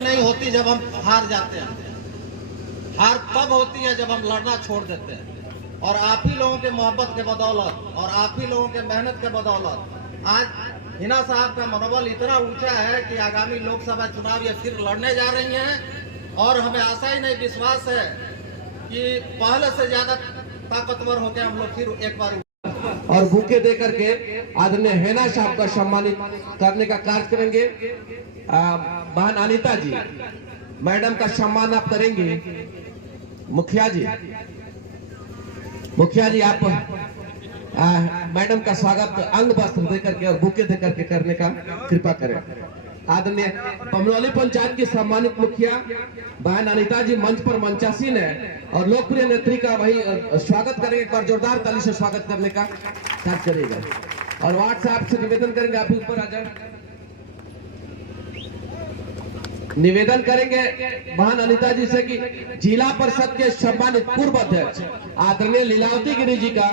नहीं होती जब हम हार जाते हैं। हार तब होती है जब हम लड़ना छोड़ देते हैं। और आप ही लोगों के मोहब्बत के बदौलत और आप ही लोगों के मेहनत के बदौलत आज हिना साहब का मनोबल इतना ऊंचा है कि आगामी लोकसभा चुनाव ये फिर लड़ने जा रही हैं। और हमें आशा ही नहीं, विश्वास है कि पहले से ज्यादा ताकतवर होकर हम लोग फिर एक बार और बुके दे करके आदरणीय हिना साहब का सम्मानित करने का कार्य करेंगे। बहन अनीता जी, मैडम का सम्मान आप करेंगे। मुखिया जी आप मैडम का स्वागत अंग वस्त्र देकर के और बुके देकर के करने का कृपा करें। आदरणीय पमनौली पंचायत की सम्मानित मुखिया बहन अनीता जी मंच पर मंचासीन है और लोकप्रिय नेत्री का वही स्वागत करेंगे। एक बार जोरदार ताली से स्वागत करने का कार्य करेगा। और वार्ड से आपसे निवेदन करेंगे, आप ऊपर आ जाए। निवेदन करेंगे बहन अनीता जी से कि जिला परिषद के सम्मानित पूर्व अध्यक्ष आदरणीय लीलावती गिरी जी का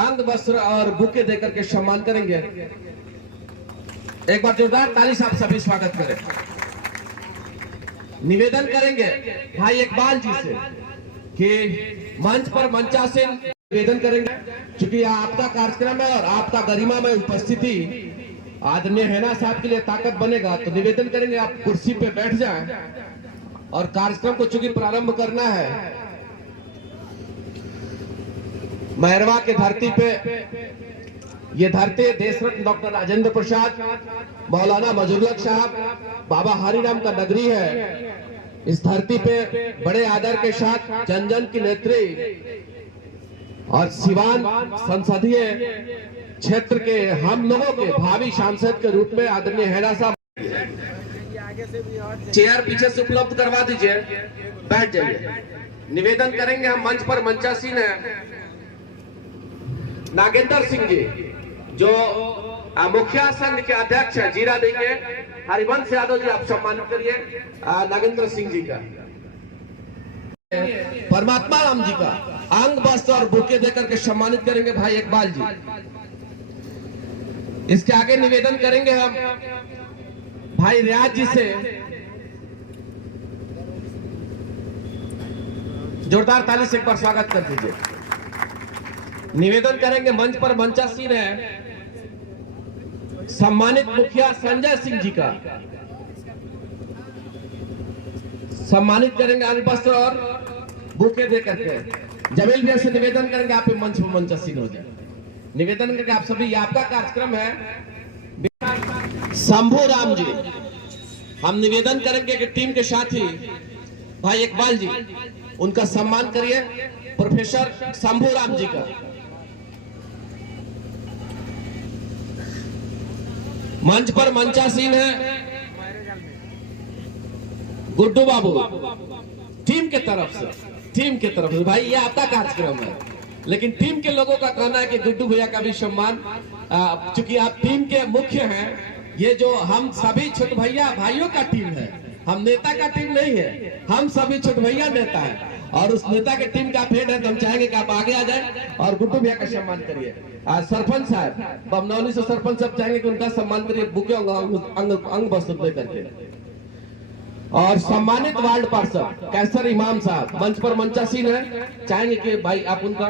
अंग वस्त्र और बुके देकर के सम्मान करेंगे। एक बार जोरदार ताली से आप सभी स्वागत करें। निवेदन करेंगे भाई इकबाल जी से कि मंच पर मंचासीन निवेदन करेंगे, क्योंकि आपका कार्यक्रम है और आपका गरिमा में उपस्थिति आदरणीय हिना साहब के लिए ताकत बनेगा। तो निवेदन करेंगे आप कुर्सी पे बैठ जाएं और कार्यक्रम को चूंकि प्रारंभ करना है। मेहरवा के धरती पे, ये धरती देश रत्न डॉक्टर राजेंद्र प्रसाद, मौलाना मजरुल्लाह साहब, बाबा हरिराम का नगरी है। इस धरती पे बड़े आदर के साथ जन जन की नेत्री और सिवान संसदीय क्षेत्र के हम लोगों के भावी सांसद के रूप में आदरणीय हिना साहब, चेयर पीछे से उपलब्ध करवा दीजिए, बैठ जाइए। निवेदन करेंगे हम मंच पर मंचासीन है नागेंद्र सिंह जी, जो मुखिया संघ के अध्यक्ष है जीरा दी के। हरिवंश यादव जी आप सम्मानित करिए नागेंद्र सिंह जी का। परमात्मा राम जी का अंग वस्त्र और बुके देकर के सम्मानित करेंगे भाई इकबाल जी। इसके आगे निवेदन करेंगे हम भाई रियाज जी से। जोरदार ताली से एक बार स्वागत कर दीजिए। निवेदन करेंगे मंच पर मंचासीन है सम्मानित मुखिया संजय सिंह जी का, सम्मानित करेंगे अंग वस्त्र और बुके देकर के। जमील भैया से निवेदन करेंगे आप मंच पर मंचासीन हो जाए। निवेदन करके आप सभी, आपका कार्यक्रम है शंभू राम जी, हम निवेदन करेंगे कि टीम के साथी भाई इकबाल जी, उनका सम्मान करिए प्रोफेसर शंभू राम जी का। मंच पर मंचासीन है गुड्डू बाबू, टीम के तरफ से भाई ये आपका कार्यक्रम है, लेकिन टीम के लोगों का कहना है कि गुड्डू भैया का भी सम्मान, चूंकि आप टीम के मुख्य हैं। ये जो हम सभी छोटे भैया भाइयों का टीम है, हम नेता का टीम नहीं है, हम सभी छोटे भैया नेता है और उस नेता के टीम का आप हेड है। तो हम चाहेंगे कि आप आगे आ जाए और गुड्डू भैया का सम्मान करिए। सरपंच साहब बमनौली से सरपंच साहब चाहेंगे कि उनका सम्मान करिए बुके अंग वस्त्र देकर के। और सम्मानित वार्ड पार्षद कैसर इमाम साहब मंच पर मंचासीन है, चाहेंगे कि भाई आप उनका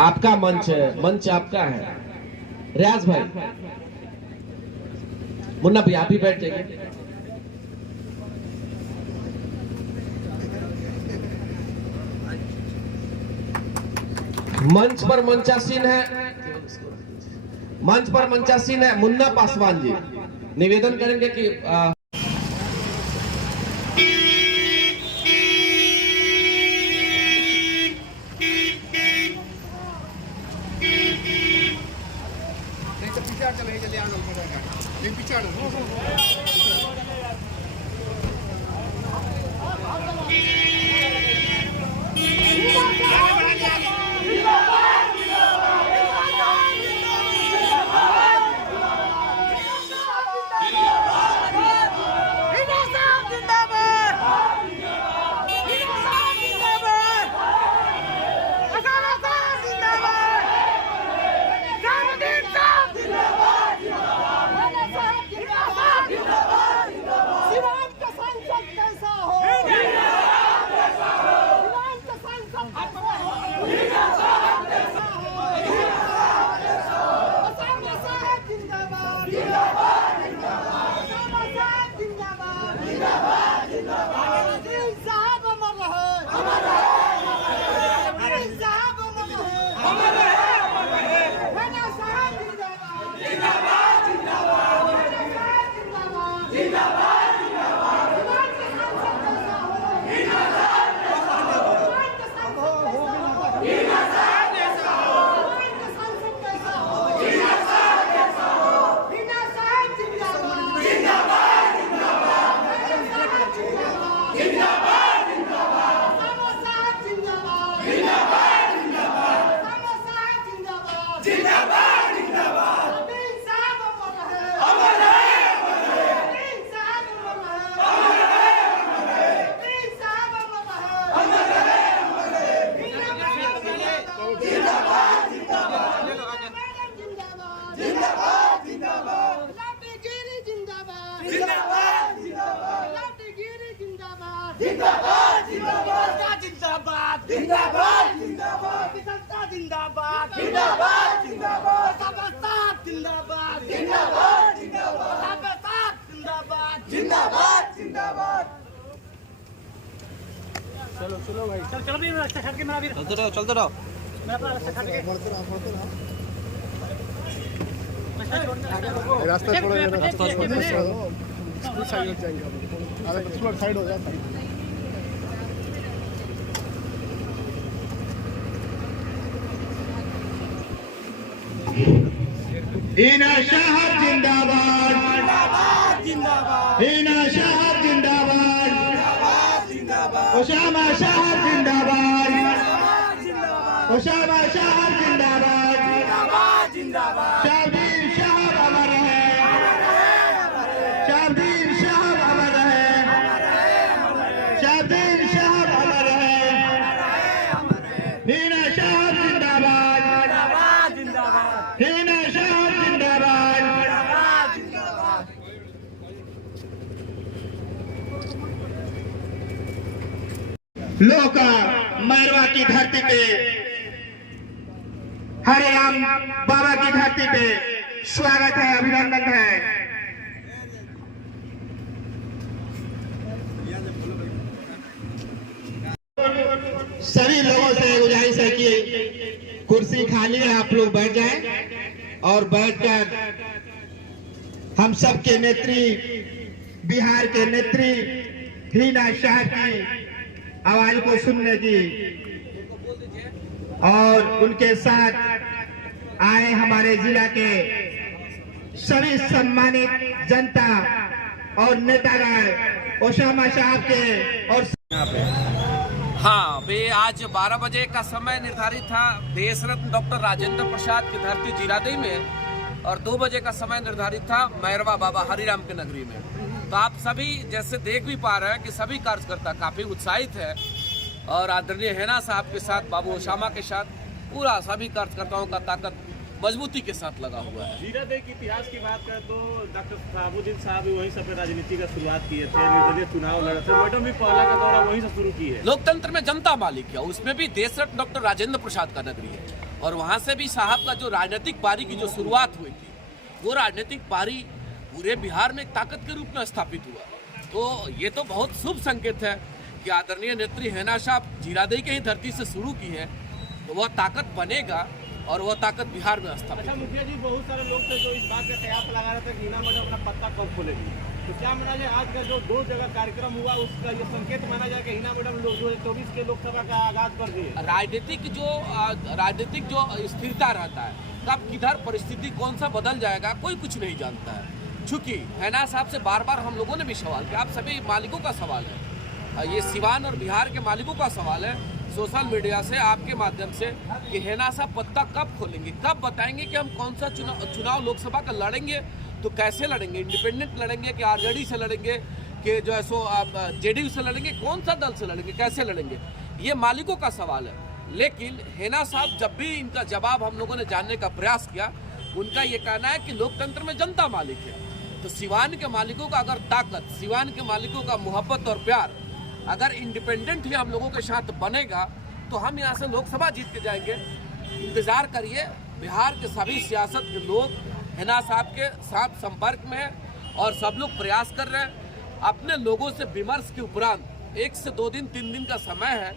आपका मंच है, मंच आपका है। रियाज भाई, मुन्ना भाई आप ही बैठ जाइए। मंच पर मंचासीन है मुन्ना पासवान जी। निवेदन करेंगे कि चलो भाई चलो भी रास्ता छाड़ के मेरा भी चलते रहो मैं अपना रास्ता छाड़ के रास्ता छोड़ो साइड जाएंगे अरे साइड हो जाता हिना शहर जिंदाबाद हिना शहर जिंदाबाद ओसामा शहर जिंदाबाद ओसामा शहर जिंदाबाद शब्बीर शहर अमर है शब्बीर शहर अमर है शब्बीर शहर अमर है हिना शहर जिंदाबाद हिना शहर जिंदाबाद लोका मैरवा की धरती पे हरिराम बाबा की धरती पे स्वागत है अभिनंदन है। सभी लोगों से गुजारिश है कि कुर्सी खाली है, आप लोग बैठ जाएं और बैठकर हम सब के नेत्री बिहार के नेत्री हिना शाह की आवाज को सुनने की और उनके साथ आए हमारे जिला के सभी सम्मानित जनता और नेतागण ओसामा साहब के और हाँ वे आज 12 बजे का समय निर्धारित था देश रत्न डॉक्टर राजेंद्र प्रसाद की धरती जीरादेई में और 2 बजे का समय निर्धारित था मैरवा बाबा हरिराम के नगरी में। तो आप सभी जैसे देख भी पा रहे हैं कि सभी कार्यकर्ता काफी उत्साहित है और आदरणीय हेना साहब के साथ बाबू ओसामा के साथ पूरा सभी कार्यकर्ताओं का ताकत मजबूती के साथ लगा हुआ है। जीरादेई के इतिहास की बात करें तो डॉक्टर शहाबुद्दीन साहब भी वहीं से अपने राजनीति का शुरुआत किए थे, निर्दलीय चुनाव लड़े थे, मैडम भी पहला का दौरा वहीं से शुरू की है। लोकतंत्र में जनता मालिक है, उसमें भी देश रत्न डॉक्टर राजेंद्र प्रसाद का नगरी है और वहाँ से भी साहब का जो राजनीतिक पारी की जो शुरुआत हुई थी वो राजनीतिक पारी पूरे बिहार में एक ताकत के रूप में स्थापित हुआ। तो ये तो बहुत शुभ संकेत है कि आदरणीय नेत्री हेना साहब जीरादेई के ही धरती से शुरू की है तो वह ताकत बनेगा और वह ताकत बिहार में स्थापित। अच्छा मुखिया जी, बहुत सारे लोग थे जो इस बात का कयास लगा रहे थे कि हिना मैडम अपना पत्ता कब खोलेगी, तो क्या माना जाए आज का जो 2 जगह कार्यक्रम हुआ उसका ये संकेत माना जाए कि हिना मैडम 2024 के लोकसभा का आगाज कर दिए। राजनीतिक जो स्थिरता रहता है कब किधर परिस्थिति कौन सा बदल जाएगा कोई कुछ नहीं जानता है। चूंकि हैना साहब से बार बार हम लोगों ने भी सवाल किया, आप सभी मालिकों का सवाल है, ये सिवान और बिहार के मालिकों का सवाल है सोशल मीडिया से आपके माध्यम से कि हैना साहब पत्ता कब खोलेंगे, कब बताएंगे कि हम कौन सा चुनाव लोकसभा का लड़ेंगे, तो कैसे लड़ेंगे, इंडिपेंडेंट लड़ेंगे कि आरजेडी से लड़ेंगे कि जो है सो आप जेडीयू से लड़ेंगे, कौन सा दल से लड़ेंगे, कैसे लड़ेंगे, ये मालिकों का सवाल है। लेकिन हैना साहब जब भी इनका जवाब हम लोगों ने जानने का प्रयास किया, उनका ये कहना है कि लोकतंत्र में जनता मालिक है। तो सिवान के मालिकों का अगर ताकत, सिवान के मालिकों का मोहब्बत और प्यार अगर इंडिपेंडेंट ही हम लोगों के साथ बनेगा तो हम यहाँ से लोकसभा जीत के जाएंगे। इंतजार करिए, बिहार के सभी सियासत के लोग हैना साहब के साथ संपर्क में हैं और सब लोग प्रयास कर रहे हैं। अपने लोगों से विमर्श के उपरांत 1 से 2 दिन 3 दिन का समय है,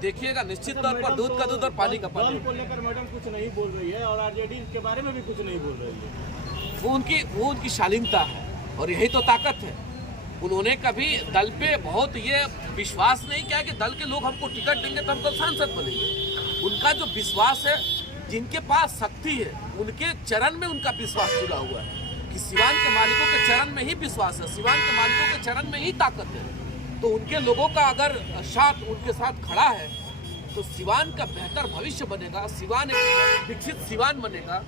देखिएगा निश्चित तौर पर दूध का दूध और पानी का पानी। को लेकर मैडम कुछ नहीं बोल रही है और आरजेडी के बारे में भी कुछ नहीं बोल रही है। वो उनकी शालीनता है और यही तो ताकत है। उन्होंने कभी दल पे बहुत ये विश्वास नहीं किया कि दल के लोग हमको टिकट देंगे तो हम कल सांसद बनेंगे। उनका जो विश्वास है, जिनके पास शक्ति है उनके चरण में उनका विश्वास जुड़ा हुआ है कि सिवान के मालिकों के चरण में ही विश्वास है, सिवान के मालिकों के चरण में ही ताकत है। तो उनके लोगों का अगर साथ उनके साथ खड़ा है तो सिवान का बेहतर भविष्य बनेगा, सिवान एक विकसित सिवान बनेगा।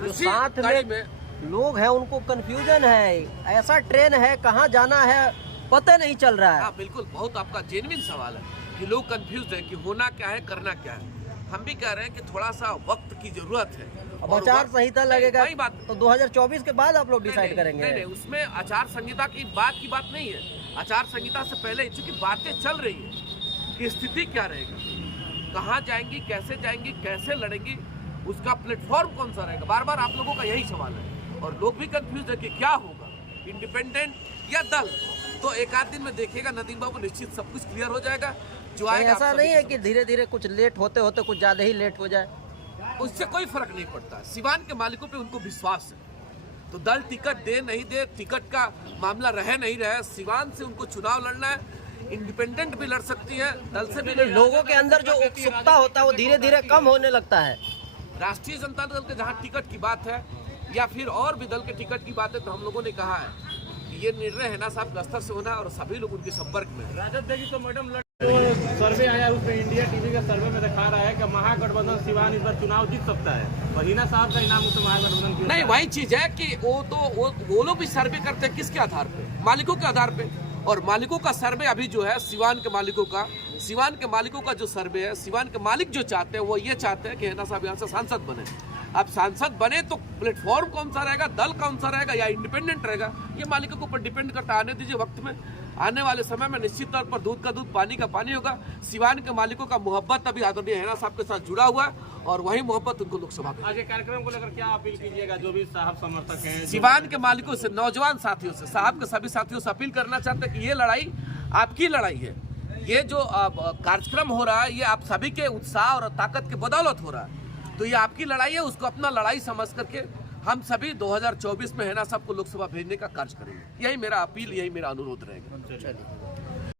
उसी साथ कड़ी में लोग हैं, उनको कंफ्यूजन है, ऐसा ट्रेन है कहाँ जाना है पता नहीं चल रहा है। हाँ बिल्कुल, बहुत आपका जेन्युइन सवाल है कि लोग कंफ्यूज हैं कि होना क्या है करना क्या है। हम भी कह रहे हैं कि थोड़ा सा वक्त की जरूरत है। अब आचार संहिता लगेगा वही बात तो 2024 के बाद आप लोग डिसाइड करेंगे। नहीं, उसमें आचार संहिता की बात नहीं है। आचार संहिता से पहले चूंकि बातें चल रही है कि स्थिति क्या रहेगी, कहाँ जाएंगी, कैसे लड़ेंगी, उसका प्लेटफॉर्म कौन सा रहेगा, बार बार आप लोगों का यही सवाल है। और लोग भी कंफ्यूज है कि क्या होगा, इंडिपेंडेंट या दल। तो एक आध दिन में देखिएगा नदीम बाबू, निश्चित सब कुछ क्लियर हो जाएगा। जो आएगा ऐसा नहीं है कि धीरे धीरे कुछ लेट होते होते कुछ ज्यादा ही लेट हो जाए, उससे कोई फर्क नहीं पड़ता। सिवान के मालिकों पे उनको विश्वास है, तो दल टिकट दे नहीं दे, टिकट का मामला रहे नहीं रहे, सिवान से उनको चुनाव लड़ना है। इंडिपेंडेंट भी लड़ सकती है, दल से भी लोगों के अंदर जो उत्सुकता होता है वो धीरे धीरे कम होने लगता है। राष्ट्रीय जनता दल के जहाँ टिकट की बात है या फिर और भी दल के टिकट की बात है, तो हम लोगों ने कहा है कि ये निर्णय हैना साहब के स्तर से होना और सभी लोग उनके संपर्क में हैं। राजद देखिए तो मैडम सर्वे आया उसमें इंडिया टीवी का सर्वे में दिखा रहा है कि महागठबंधन सिवान इस बार चुनाव जीत सकता है और हिना साहब का इनाम उसे महागठबंधन की। नहीं, वही चीज है कि वो लोग भी सर्वे करते हैं किसके आधार पे, मालिकों के आधार पे। और मालिकों का सर्वे अभी जो है सिवान के मालिकों का जो सर्वे है, सिवान के मालिक जो चाहते हैं वो ये चाहते हैं कि हैना साहब यहाँ से सांसद बने। अब सांसद बने तो प्लेटफॉर्म कौन सा रहेगा, दल कौन सा रहेगा या इंडिपेंडेंट रहेगा, ये मालिकों के ऊपर डिपेंड करता है। आने दीजिए वक्त में, आने वाले समय में निश्चित तौर पर दूध का दूध पानी का पानी होगा। सिवान के मालिकों का मोहब्बत अभी आदरणीय हैना साहब के साथ जुड़ा हुआ है और वही मोहब्बत उनको लोकसभा में। आज के कार्यक्रम को लेकर क्या अपील कीजिएगा जो भी साहब समर्थक हैं? सिवान के मालिकों से, नौजवान साथियों से, साहब के सभी साथियों से अपील करना चाहते हैं कि ये लड़ाई आपकी लड़ाई है। ये जो कार्यक्रम हो रहा है ये आप सभी के उत्साह और ताकत के बदौलत हो रहा है, तो ये आपकी लड़ाई है। उसको अपना लड़ाई समझ करके हम सभी 2024 में हैना साहब को लोकसभा भेजने का कार्य करेंगे। यही मेरा अपील, यही मेरा अनुरोध रहेगा।